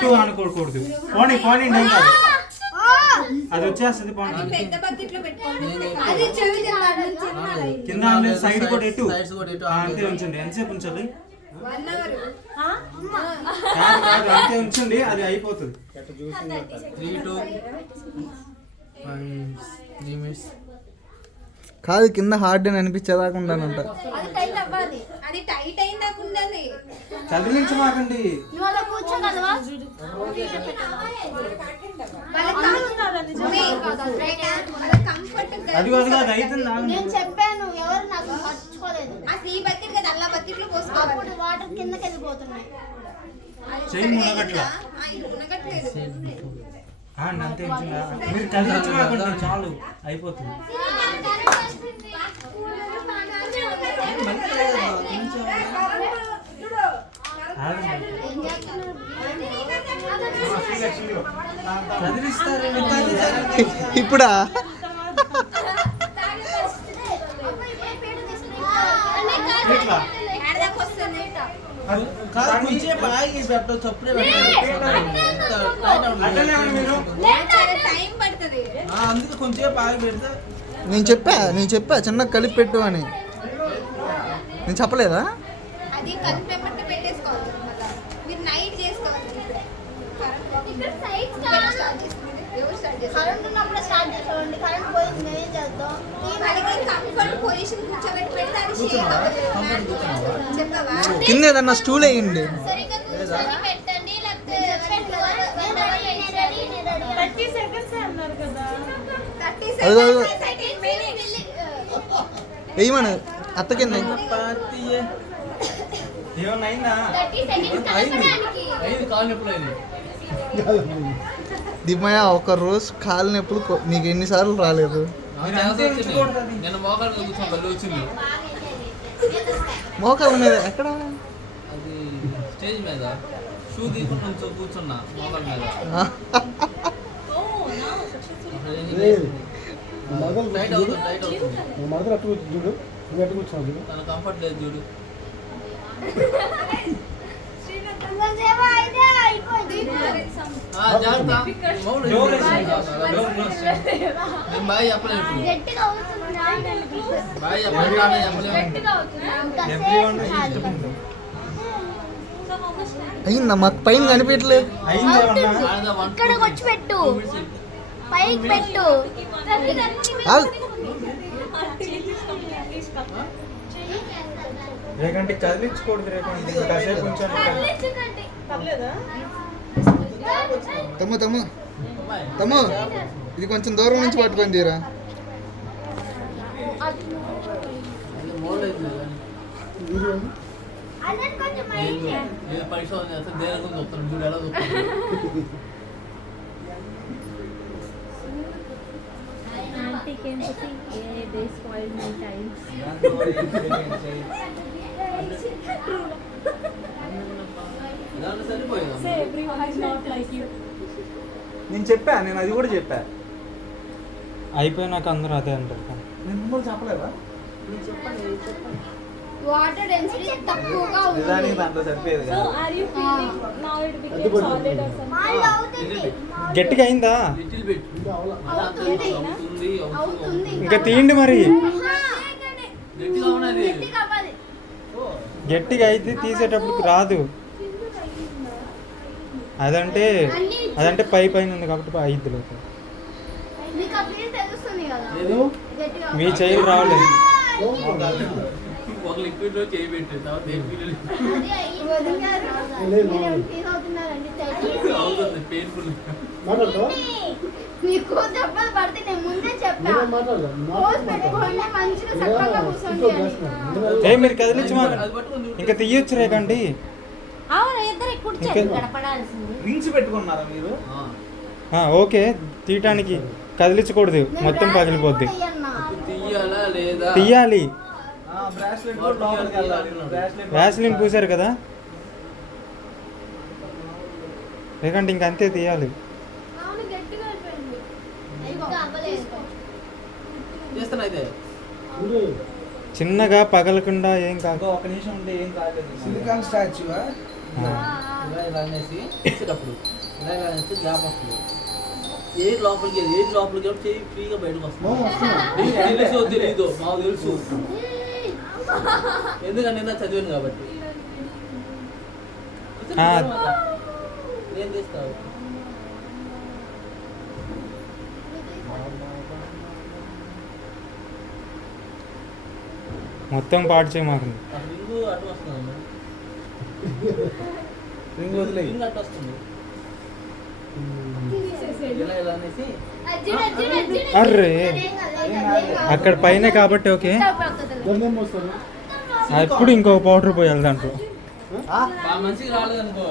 ఎక్కువ అనుకోకూడదు. పోనీ పోనీ అది వచ్చేస్తుంది. కింద సైడ్ కూడా ఎటు అంతే ఉంచండి. ఎంతసేపు ఉంచాలి? అంతే ఉంచండి, అది అయిపోతుంది. 3 to 3 minutes. కాదు, కింద హార్డ్ అని అనిపించేదాకా ఉండాలంట. చదివించమాకండి. అది కాదు అవుతుంది. నేను చెప్పాను, ఎవరు నాకు మర్చిపోలేదు. ఈ బకెట్ కదా, అలా బకెట్లో పోసుకోవాలి. అప్పుడు వాటర్ కిందకి వెళ్ళిపోతున్నాయి. అంతే మీరు చదివించమాకండి, చాలు అయిపోతుంది. ఇప్పుడా? అందుకే కొంచెం ఆగి పెడితే. నేను చెప్పా చిన్న కలిపి పెట్టు అని. నేను చెప్పలేదా? అది కలిపేమంటే పెట్టేసుకోవాలి. మీరు నైట్ చేసుకోవాలి. కరెంట్ ఉన్నప్పుడు స్టార్ట్ చేసుకోండి. కరెంట్ పోయింది ఏం చేద్దాం? కంఫర్ట్ పొజిషన్ కూర్చోబెట్టి పెడితే అది షేక్ అవ్వదు. చెప్పవా? కింద ఏదన్నా స్టూల్ వేయండి. సరిగ్గా కూర్చొని పెట్టండి. లేకపోతే 30 సెకండ్స్ అన్నారు కదా. 30 సెకండ్స్ వేయమను అత్త కింద. ఏమన్నా అయిందా? దిమ్మయ్య, ఒక రోజు కాలు నొప్పులు నీకు ఎన్నిసార్లు రాలేదు? మోకాళ్ళ మీద ఎక్కడ? అది స్టేజ్ మీద షూ తీసుకుని కూర్చున్నా మోకాళ్ళ మీద. టైట్ అవుతుంది. తన కంఫర్ట్ లేదు చూడు. బాయ్ చెప్పలేదు. బాయ్ అయిందా? మాకు పైన కనిపించలేదు. ఇక్కడికి వచ్చి పెట్టు, పైకి పెట్టు. రేకంటే కదిలించకూడదు. రేకంటే కాసేపు ఉంచాను. తమ్ము ఇది కొంచెం దూరం నుంచి పట్టుకొని తీరా. పరిశోధన చేస్తే దేని గురించి వస్తాను చూడు ఎలా వస్తాను. నేను అది కూడా చెప్పా. అయిపోయినాక అందరూ అదే అంటారు. నేను ముందు చెప్పలేదా? వాటర్ డెన్సిటీ తక్కువగా ఉంది. నిజానికి దాంట్లో సరిపోయేది కదా. గట్టిగా అయిందా? ఇంకా తీయండి మరి. గట్టిగా అయితే తీసేటప్పుడు రాదు. అదంటే పై పైన ఉంది కాబట్టి అయిద్ది. మీ చేతులు రావలేదు. ఒక లిక్విడ్ లో చేయబెట్టి పెయిన్ఫుల్. మీరు కదిలించి ఇంకా తీయొచ్చు. రేకండి రింగ్స్ పెట్టుకున్నారా మీరు? ఓకే, తీయటానికి కదిలించకూడదు, మొత్తం పగిలిపోద్ది. తీయాలి. వ్యాస్లిన్ పూసారు కదా, లేకంటే ఇంకంతే తీయాలి. చిన్నగా పగలకుండా ఏం కాదు. ఒక నిమిషం ఉంటే ఏం కాలేదు. సిలికాన్ స్టాచ్యూ ఇలా అనేసి ఇచ్చేటప్పుడు ఇలా అనేసి గ్యాప్ వస్తుంది. ఎయిర్ లోపలికి చేయి ఫ్రీగా బయటకు వస్తుంది. తెలుసు తెలీదు మాకు తెలుసు, ఎందుకంటే నేను చదివాను కాబట్టి. నేను తీస్తాను. మొత్తం పాటు చేయి మాకు. రింగు అటు వస్తుంది, రింగ్ అటు వస్తుంది. ఇలా ఇలా అనేసి అర్రే అక్కడ పైన కాబట్టి ఓకే. ఇప్పుడు ఇంకో పౌడర్ పోయాలి దాంట్లో. మంచిగా రాలేదు అనుకో.